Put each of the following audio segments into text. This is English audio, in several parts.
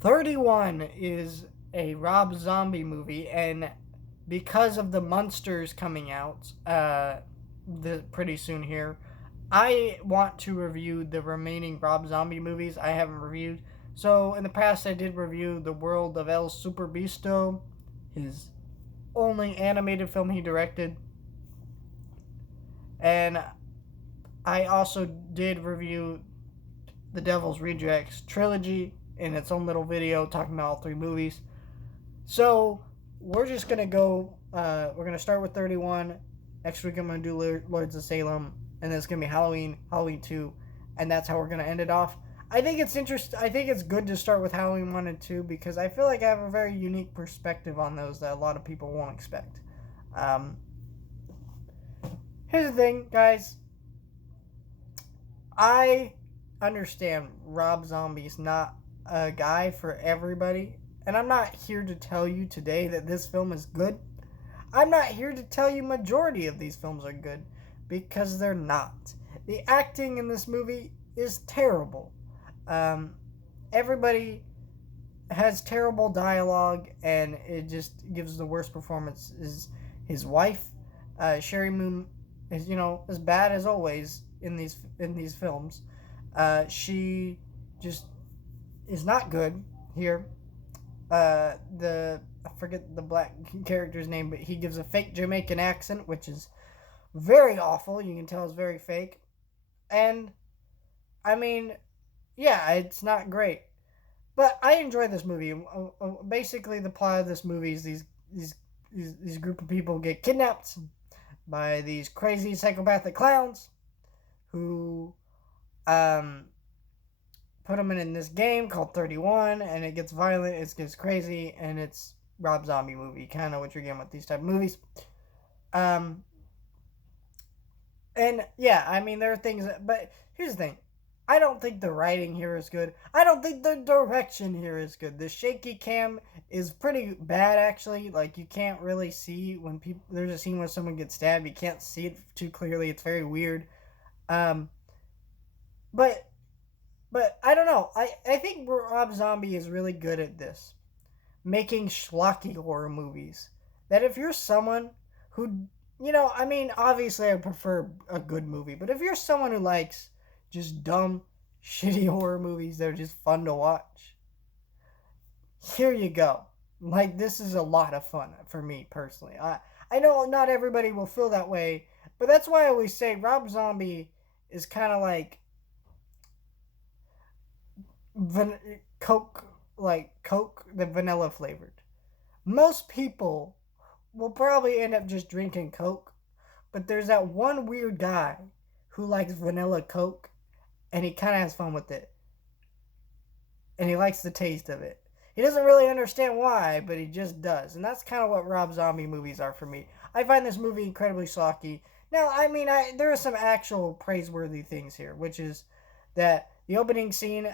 31 is a Rob Zombie movie, and because of the Munsters coming out pretty soon here, I want to review the remaining Rob Zombie movies I haven't reviewed. So in the past, I did review The World of El Super Bisto, his only animated film he directed, and I also did review The Devil's Rejects trilogy in its own little video talking about all three movies. So we're just gonna go. We're gonna start with 31. Next week I'm gonna do Lords of Salem, and then it's gonna be Halloween, Halloween 2, and that's how we're gonna end it off. I think it's interesting. I think it's good to start with Halloween 1 and 2 because I feel like I have a very unique perspective on those that a lot of people won't expect. Um, Here's the thing, guys. I understand Rob Zombie's not a guy for everybody, and I'm not here to tell you today that this film is good. I'm not here to tell you majority of these films are good because they're not. The acting in this movie is terrible. Um, Everybody has terrible dialogue, and it just gives the worst performance. Is his wife, Sherry Moon, is as bad as always in these films. She just is not good here. The I forget the black character's name, but he gives a fake Jamaican accent, which is very awful. You can tell it's very fake. And I mean, yeah, it's not great, but I enjoy this movie. Basically, the plot of this movie is these group of people get kidnapped by these crazy psychopathic clowns who um put them in this game called 31, and it gets violent, it gets crazy, and it's Rob Zombie movie, kind of what you're getting with these type of movies. Um, and yeah, I mean there are things, but here's the thing: I don't think the writing here is good. I don't think the direction here is good. The shaky cam is pretty bad, actually. Like you can't really see when people. There's a scene where someone gets stabbed. You can't see it too clearly. It's very weird. Um, but But I don't know. I think Rob Zombie is really good at this, making schlocky horror movies. That if you're someone who, I mean, obviously I prefer a good movie, but if you're someone who likes just dumb, shitty horror movies that are just fun to watch, here you go. Like, this is a lot of fun for me personally. I know not everybody will feel that way, but that's why I always say Rob Zombie is kind of like van- Coke, like Coke, the vanilla flavored. Most people will probably end up just drinking Coke, but there's that one weird guy who likes vanilla Coke, and he kind of has fun with it, and he likes the taste of it. He doesn't really understand why, but he just does, and that's kind of what Rob Zombie movies are for me. I find this movie incredibly sloppy. Now, I mean, there are some actual praiseworthy things here, which is that the opening scene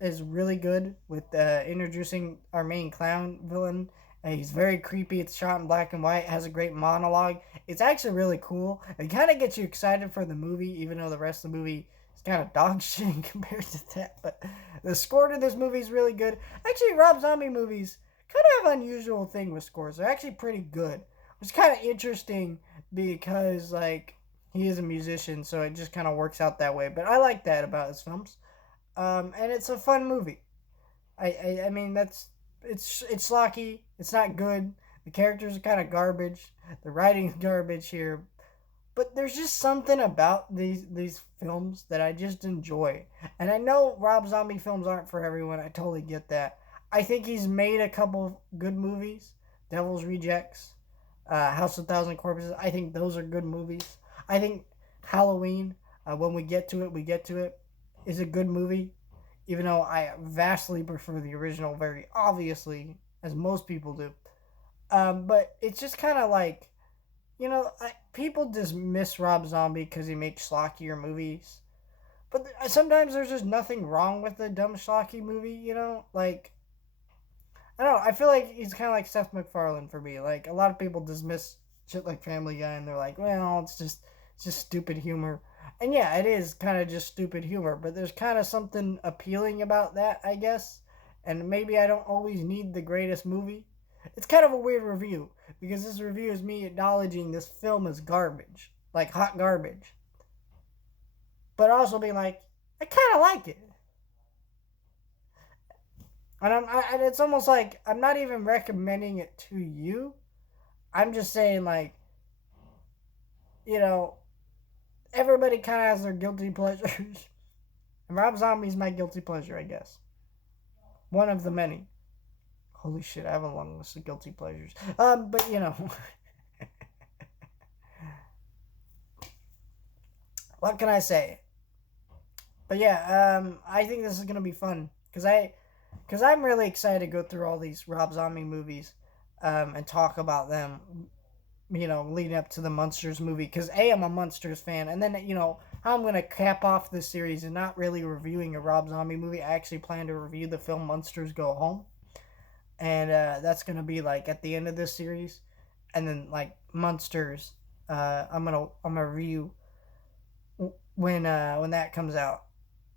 is really good with introducing our main clown villain. He's very creepy. It's shot in black and white. Has a great monologue. It's actually really cool. It kind of gets you excited for the movie, even though the rest of the movie is kind of dog shit compared to that. But the score to this movie is really good. Actually, Rob Zombie movies kind of have an unusual thing with scores. They're actually pretty good. It's kind of interesting because like he is a musician, so it just kind of works out that way. But I like that about his films. And it's a fun movie. I mean it's slocky. It's not good. The characters are kind of garbage. The writing is garbage here. But there's just something about these films that I just enjoy. And I know Rob Zombie films aren't for everyone. I totally get that. I think he's made a couple good movies. Devil's Rejects, House of Thousand Corpses. I think those are good movies. I think Halloween, when we get to it, is a good movie. Even though I vastly prefer the original, very obviously, as most people do. But it's just kind of like, people dismiss Rob Zombie because he makes schlockier movies. But sometimes there's just nothing wrong with a dumb schlocky movie, Like, I don't know. I feel like he's kind of like Seth MacFarlane for me. Like, a lot of people dismiss shit like Family Guy, and they're like, well, it's just stupid humor. And yeah, it is kind of just stupid humor, but there's kind of something appealing about that, I guess. and maybe I don't always need the greatest movie. It's kind of a weird review because this review is me acknowledging this film is garbage, like hot garbage, but also being like, I kind of like it. And it's almost like I'm not even recommending it to you. I'm just saying, like, you know, everybody kind of has their guilty pleasures. And Rob Zombie's my guilty pleasure, I guess. One of the many. Holy shit, I have a long list of guilty pleasures. But you know. What can I say? But yeah, I think this is gonna be fun. Cause I'm really excited to go through all these Rob Zombie movies, and talk about them, leading up to the Munsters movie. Because I'm a Munsters fan, and then how I'm gonna cap off this series and not really reviewing a Rob Zombie movie. I actually plan to review the film Munsters Go Home, and that's gonna be like at the end of this series, and then like Munsters, I'm gonna review when that comes out,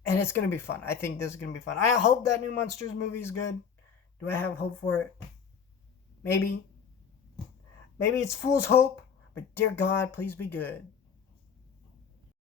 and it's gonna be fun. I think this is gonna be fun. I hope that new Munsters movie is good. Do I have hope for it? Maybe. Maybe it's fool's hope, but dear God, please be good.